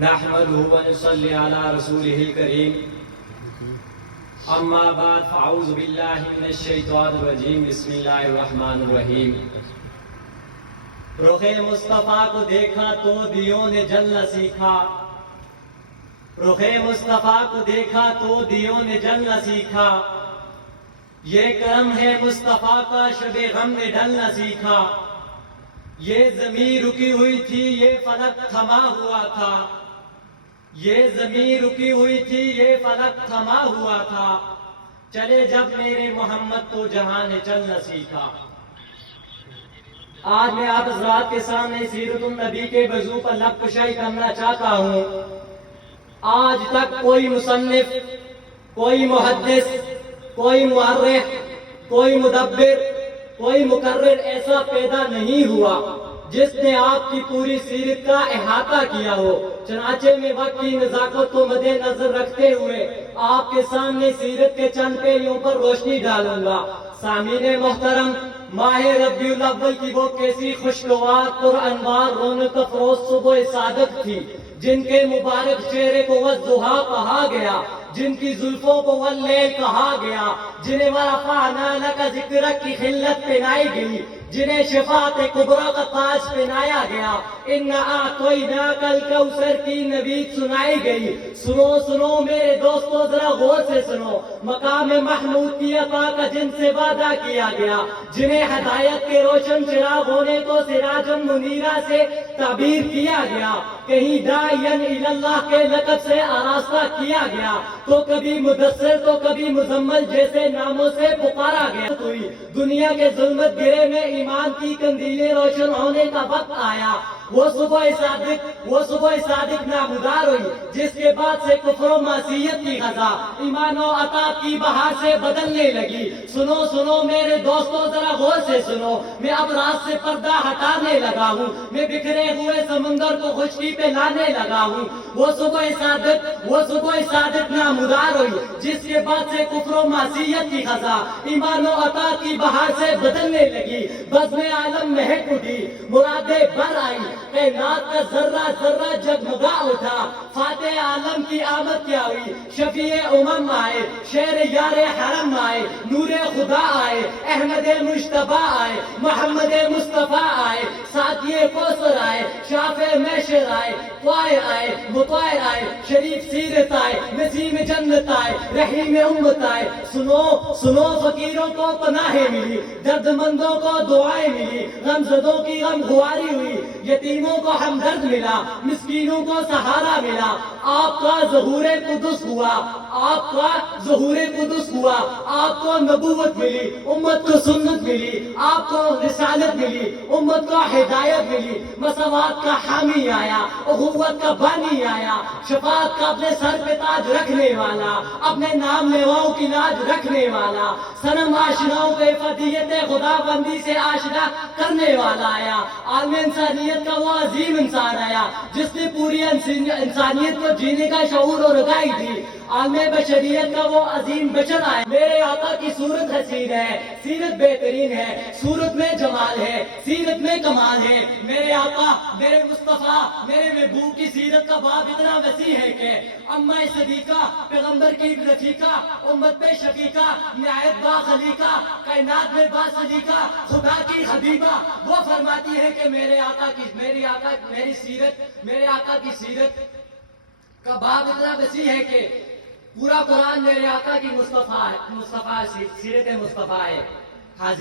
نحمده ونصلي على رسوله الكريم اما بعد فاعوذ باللہ من الشیطان الرجیم بسم اللہ الرحمن الرحیم رخ مصطفیٰ کو دیکھا تو دیوں نے جلنا سیکھا رخ مصطفیٰ کو دیکھا تو دیوں نے جلنا سیکھا یہ کرم ہے مصطفیٰ کا شب غم نے ڈھلنا سیکھا یہ زمین رکی ہوئی تھی یہ فلک تھما ہوا تھا یہ زمین رکی ہوئی تھی یہ فلک تھما ہوا تھا چلے جب میرے محمد تو جہاں نے چلنا سیکھا۔ آج میں آپ حضرات کے سامنے سیرت النبی کے وضو پر لب کشائی کرنا چاہتا ہوں۔ آج تک کوئی مصنف، کوئی محدث، کوئی مؤرخ، کوئی مدبر، کوئی مقرر ایسا پیدا نہیں ہوا جس نے آپ کی پوری سیرت کا احاطہ کیا ہو۔ چنانچہ میں وقت کی نزاکت کو مد نظر رکھتے ہوئے آپ کے سامنے سیرت کے چند پہلوؤں پر روشنی ڈالوں گا۔ سامعین محترم، ماہ ربیع الاول کی وہ کیسی خوشگوار پر انوار رونق افروز صبح صادق تھی جن کے مبارک چہرے کو والضحیٰ کہا گیا، جن کی زلفوں کو واللیل کہا گیا، جنہیں ورفعنا لک ذکرک کی خلت پہنائی گئی، جنہیں شفاعت کبریٰ کا تاج پہنایا گیا، انا اعطیناک الکوثر کی نوید سنائی گئی۔ سنو سنو میرے دوستو، ذرا غور سے سنو، مقام محمود کی عطا کا جن سے وعدہ کیا گیا، جنہیں ہدایت کے روشن چراغ ہونے کو سراجا منیرا سے تعبیر کیا گیا، کہیں داعین الی اللہ کے لقب سے آراستہ کیا گیا، تو کبھی مدثر تو کبھی مزمل جیسے ناموں سے پکارا گیا۔ دنیا کے ظلمت گرے میں ایمان کی کندیلیں روشن ہونے کا وقت آیا۔ وہ صبح صادق نامدار ہوئی جس کے بعد سے کفر و معصیت کی غذا ایمان و عطا کی بہار سے بدلنے لگی۔ سنو سنو میرے دوستو، ذرا غور سے سنو، میں اب رات سے پردہ ہٹانے لگا ہوں، میں بکھرے ہوئے سمندر کو خشکی پہ لانے لگا ہوں۔ وہ صبح صادق نامدار ہوئی جس کے بعد سے کفر و معصیت کی غذا ایمان و عطا کی بہار سے بدلنے لگی۔ بزم عالم مہک اٹھی، مرادیں بر آئی، کائنات کا ذرہ ذرہ جگمگا اٹھا۔ فاتح عالم کی آمد کیا ہوئی، شفیع امم آئے، شہر یار حرم آئے، نور خدا آئے، احمد مجتبیٰ آئے، محمد مصطفیٰ آئے، ساتھی کوثر آئے، شافع محشر آئے، طاہر آئے، مطہر آئے، شریف سیرت آئے، نسیم جنت آئے، رحیم امت آئے۔ سنو سنو فقیروں کو پناہیں ملی، درد مندوں کو دعائیں ملی، غم زدوں کی غم خواری ہوئی، یتیموں کو ہمدرد ملا، مسکینوں کو سہارا ملا۔ آپ کا ظہور قدس ہوا، آپ کا ظہور قدس ہوا، آپ کو نبوت ملی، امت کو سنت ملی، آپ کو رسالت ملی، امت کو ہدایت ملی، مساوات کا حامی آیا، اخوت کا بانی آیا، شفاعت کا اپنے سر پہ تاج رکھنے والا، اپنے نام لیواؤں کی لاج رکھنے والا، صنم آشناؤں کو فدیت خدا بندی سے آشنا کرنے والا آیا، عالم انسانیت کا وہ عظیم انسان آیا جس نے پوری انسانیت کو جینے کا شعور اور رگائی دی، عالم بشریت کا وہ عظیم بشر آیا۔ میرے آقا کی صورت حسین ہے، سیرت بہترین ہے، صورت میں جمال ہے، سیرت میں کمال ہے۔ میرے آقا، میرے مصطفیٰ، میرے محبوب کی سیرت کا باب اتنا وسیع ہے کہ اماں صدیقہ، پیغمبر کی رفیقہ، امت پہ شفیقہ، نہایت با خلیقہ، کائنات میں با صدیقہ، خدا کی حبیبہ، وہ فرماتی ہے کہ میرے آقا کی سیرت کا باب اتنا وسیع ہے کہ پورا قرآن میرے آقا کی سیرت مصطفیٰ ہے۔ حاضر